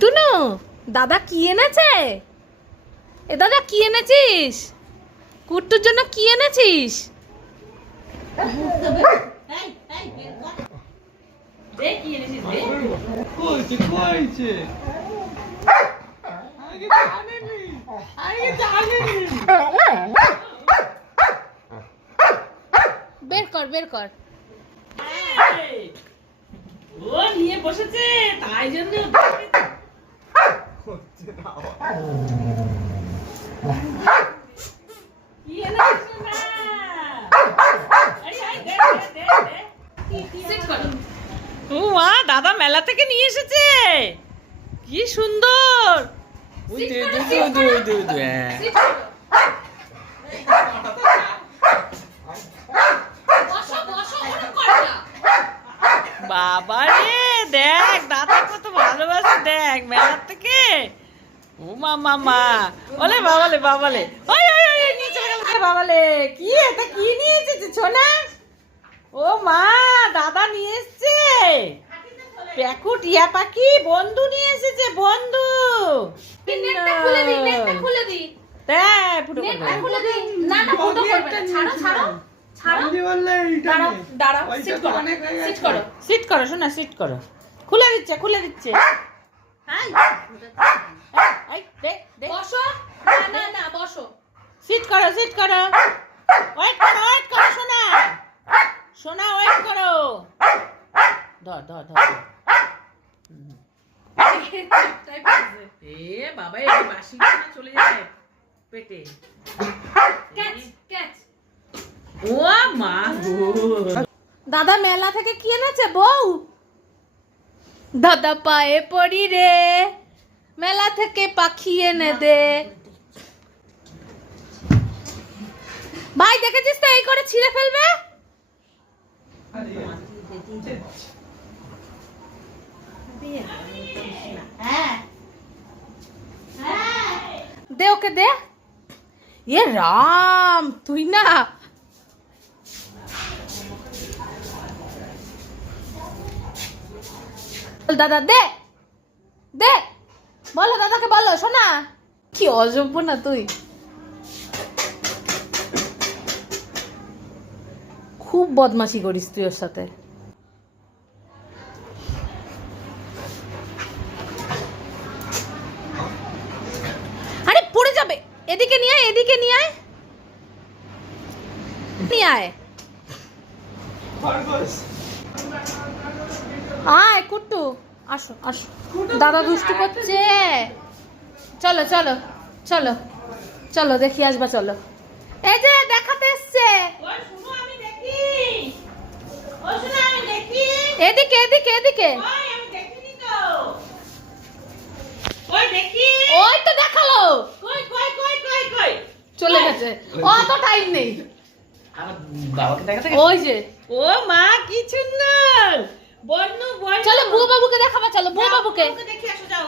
টুনু, দাদা কি এনেছে? এ দাদা, কি এনেছিস? কুট্টুর জন্য কি এনেছিস? বের কর বের কর। ও নিয়ে বসেছে, তাই জন্য হচ্ছে না কি এনেছিস না আরে আয় দে দে দে সিট করো ও মা দাদা মেলা থেকে নিয়ে এসেছে। কি সুন্দর। না বাবা রে দেখ দাদা কত ভালোবাসে দেখ থেকে ও মা মা। মা ওলে বাবালে বাবালে। ওই ওই ওই নিয়ে চলে গেল। বাবালে কি এটা? কি নিয়ে এসেছে ও মা দাদা নিয়ে এসেছে। পেকু টিয়া পাখি বন্ধু নিয়ে এসেছে বন্ধু। খুলে দি নেটটা খুলে দি দেখ ফুটো খুলে দি না না ফুটো করবে ছাড়ো ছাড়ো ছাড়ো। আমি বললে এইটা দাঁড়াও নেই। দাঁড়াও পয়সা সিট করো সিট করো। সিট করো শোনা সিট করো। খুলে দিচ্ছে খুলে দিচ্ছে। হ্যাঁ। এই, দে দে। বসো। না না না বসো। সিট করো সিট করো। ওয়েট করো ওয়েট করো সোনা। সোনা ওয়েট করো। ধর ধর ধর। এ বাবা এই বাসি চলে যায় পেটে। ক্যাচ ক্যাচ ও মা গো। দাদা মেলা থেকে কি এনেছে বউ? দাদা পায়ে পড়ি রে। মেলা থেকে পাখি এনে দে। ভাই, দেখেছিস তো এই করে ছিঁড়ে ফেলবে? দে ওকে দে। এ রাম, তুই না। দাদা, দে। বলো দাদাকে বলো শোনা। কি অযোগ্য না তুই? খুব বদমাশি করিস তুই ওর সাথে। আরে পড়ে যাবে। এদিকে নিয়ে আয় এদিকে নিয়ে আয়। নিয়ে আয়। আয় কুট্টু। আসো আসো। দাদা দুষ্টু করছে। চলো চলো চলো চলো দেখি আসবা চলো। এই যে দেখাতে এসছে। এদিকে এদিকে এদিকে। ওই তো দেখাল। চলে গেছে। অত টাইম নেই। ওই যে। ও মা কি সুন্দর। বন্নু বন্নু চলো বুয়ো বাবুকে দেখাবা চলো বুয়ো বাবুকে। দেখে আসো যাও।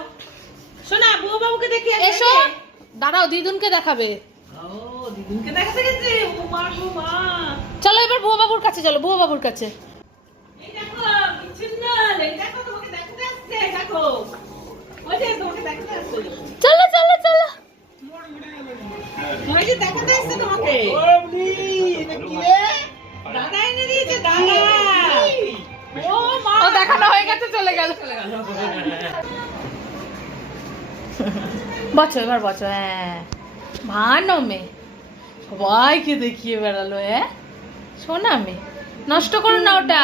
শোনা বুয়ো বাবুকে দেখে এসো। দাঁড়াও দিদুনকে দেখাবে। ও দিদুনকে দেখাতে গেছে। ও মা গো মা। চলো এবার বুয়ো বাবুর কাছে চলো বুয়ো বাবুর কাছে। এই দেখো কি এই দেখো তোমাকে দেখাতে আসছে দেখো। ওই যে তোমাকে দেখাতে আসছে। চলো চলো চলো। ওই যে দেখাতে আসছে তোমাকে। ওমনি এটা কি রে? দাদা এনে দিয়েছে দাদা। ও এবার বছর হ্যাঁ। ভানো মে সবাইকে দেখিয়ে বেড়ালো হ্যাঁ। শোনা মে নষ্ট করো না ওটা।